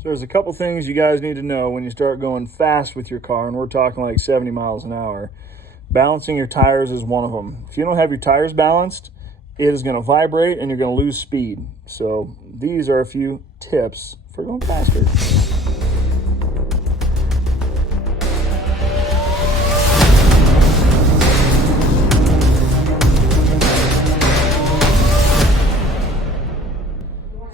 So there's a couple things you guys need to know when you start going fast with your car, and we're talking like 70 miles an hour. Balancing your tires is one of them. If you don't have your tires balanced, it is going to vibrate and you're going to lose speed. So these are a few tips for going faster.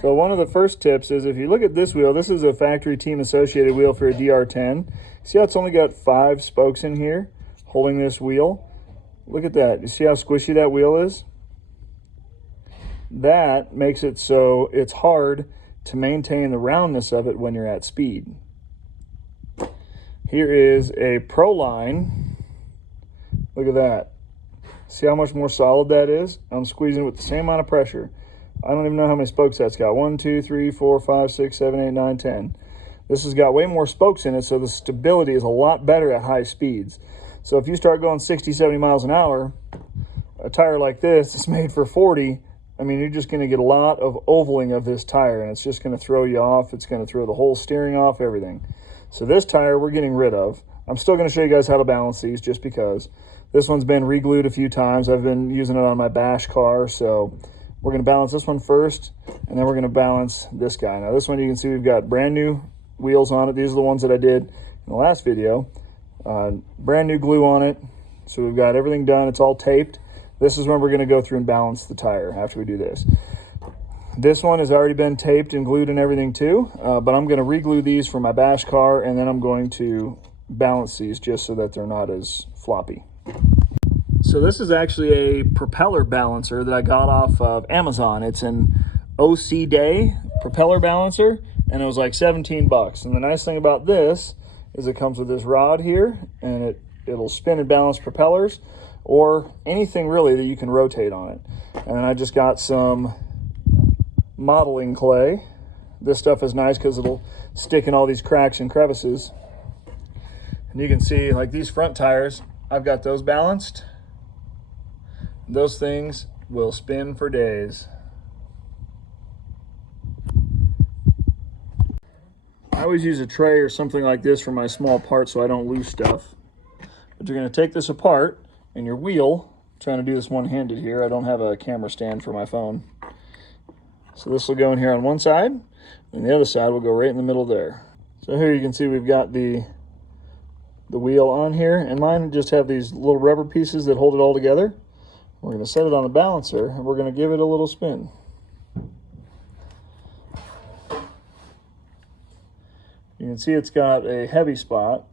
So one of the first tips is, if you look at this wheel, this is a factory team associated wheel for a DR10. See how it's only got 5 spokes in here holding this wheel? Look at that. You see how squishy that wheel is? That makes it so it's hard to maintain the roundness of it when you're at speed. Here is a Proline. Look at that. See how much more solid that is? I'm squeezing it with the same amount of pressure. I don't even know how many spokes that's got. 1, 2, 3, 4, 5, 6, 7, 8, 9, 10. This has got way more spokes in it, so the stability is a lot better at high speeds. So if you start going 60, 70 miles an hour, a tire like this is made for 40. I mean, you're just going to get a lot of ovaling of this tire, and it's just going to throw you off. It's going to throw the whole steering off, everything. So this tire we're getting rid of. I'm still going to show you guys how to balance these just because. This one's been re-glued a few times. I've been using it on my Bash car, so we're going to balance this one first, and then we're going to balance this guy. Now this one, you can see we've got brand new wheels on it. These are the ones that I did in the last video. Brand new glue on it. So we've got everything done. It's all taped. This is when we're going to go through and balance the tire after we do this. This one has already been taped and glued and everything too, but I'm going to re-glue these for my Bash car, and then I'm going to balance these just so that they're not as floppy. So this is actually a propeller balancer that I got off of Amazon. It's an OC Day propeller balancer, and it was like 17 bucks. And the nice thing about this is it comes with this rod here, and it'll spin and balance propellers or anything really that you can rotate on it. And then I just got some modeling clay. This stuff is nice because it'll stick in all these cracks and crevices. And you can see, like, these front tires, I've got those balanced. Those things will spin for days. I always use a tray or something like this for my small parts so I don't lose stuff. But you're going to take this apart, and your wheel, I'm trying to do this one-handed here. I don't have a camera stand for my phone. So this will go in here on one side, and the other side will go right in the middle there. So here you can see we've got the wheel on here, and mine just have these little rubber pieces that hold it all together. We're going to set it on the balancer, and we're going to give it a little spin. You can see it's got a heavy spot,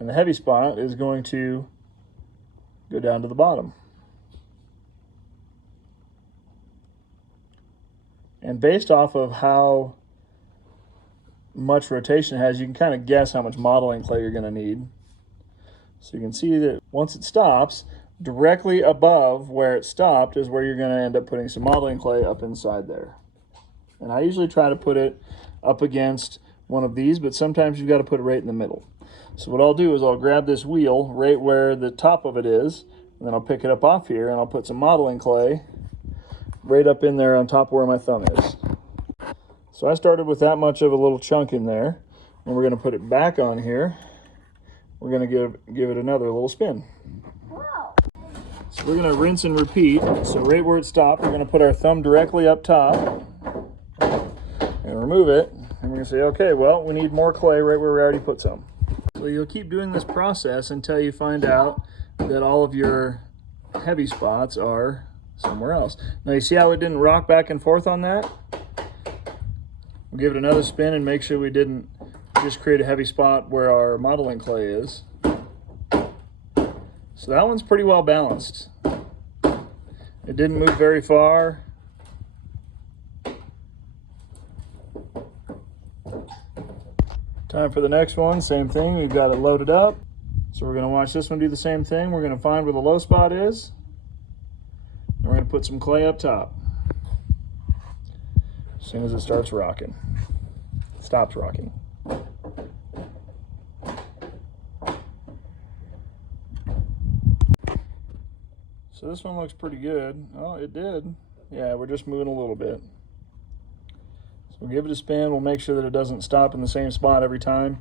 and the heavy spot is going to go down to the bottom. And based off of how much rotation it has, you can kind of guess how much modeling clay you're going to need. So you can see that once it stops, directly above where it stopped is where you're going to end up putting some modeling clay up inside there. And I usually try to put it up against one of these, but sometimes you've got to put it right in the middle. So what I'll do is I'll grab this wheel right where the top of it is, and then I'll pick it up off here, and I'll put some modeling clay right up in there on top where my thumb is. So I started with that much of a little chunk in there, and we're going to put it back on here. We're going to give it another little spin. So we're going to rinse and repeat. So right where it stopped, we're going to put our thumb directly up top and remove it. And we're going to say, okay, well, we need more clay right where we already put some. So you'll keep doing this process until you find out that all of your heavy spots are somewhere else. Now you see how it didn't rock back and forth on that? We'll give it another spin and make sure we didn't just create a heavy spot where our modeling clay is. So that one's pretty well balanced. It didn't move very far. Time for the next one, same thing, we've got it loaded up. So we're gonna watch this one do the same thing. We're gonna find where the low spot is, and we're gonna put some clay up top. As soon as it starts rocking, stops rocking. So this one looks pretty good. Oh, it did. Yeah, we're just moving a little bit. So we'll give it a spin. We'll make sure that it doesn't stop in the same spot every time.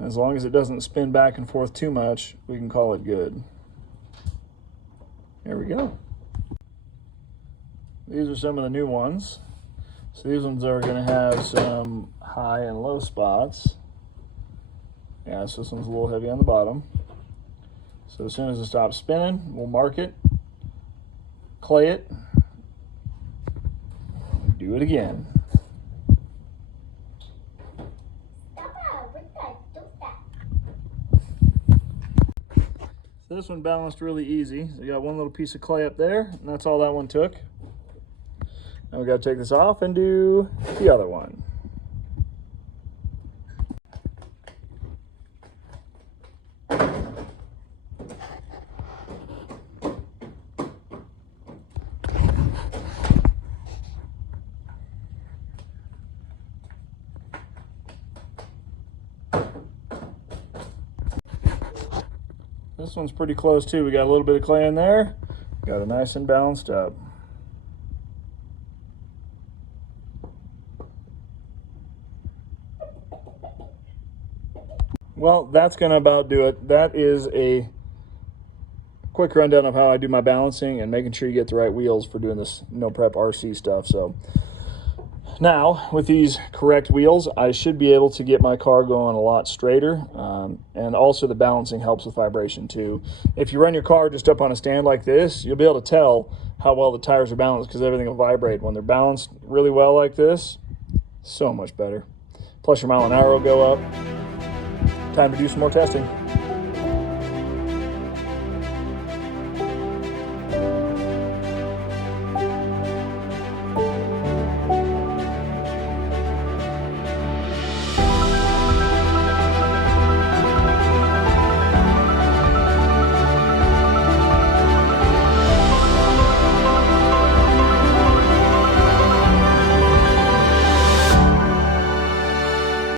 As long as it doesn't spin back and forth too much, we can call it good. There we go. These are some of the new ones. So these ones are going to have some high and low spots. Yeah, so this one's a little heavy on the bottom. So as soon as it stops spinning, we'll mark it, clay it, do it again. So this one balanced really easy. So you got one little piece of clay up there, and that's all that one took. Now we got to take this off and do the other one. This one's pretty close too. We got a little bit of clay in there. Got it nice and balanced up. Well, that's gonna about do it. That is a quick rundown of how I do my balancing and making sure you get the right wheels for doing this no prep RC stuff. So now with these correct wheels, I should be able to get my car going a lot straighter. And also the balancing helps with vibration too. If you run your car just up on a stand like this, you'll be able to tell how well the tires are balanced because everything will vibrate. When they're balanced really well like this, so much better. Plus your mile an hour will go up. Time to do some more testing.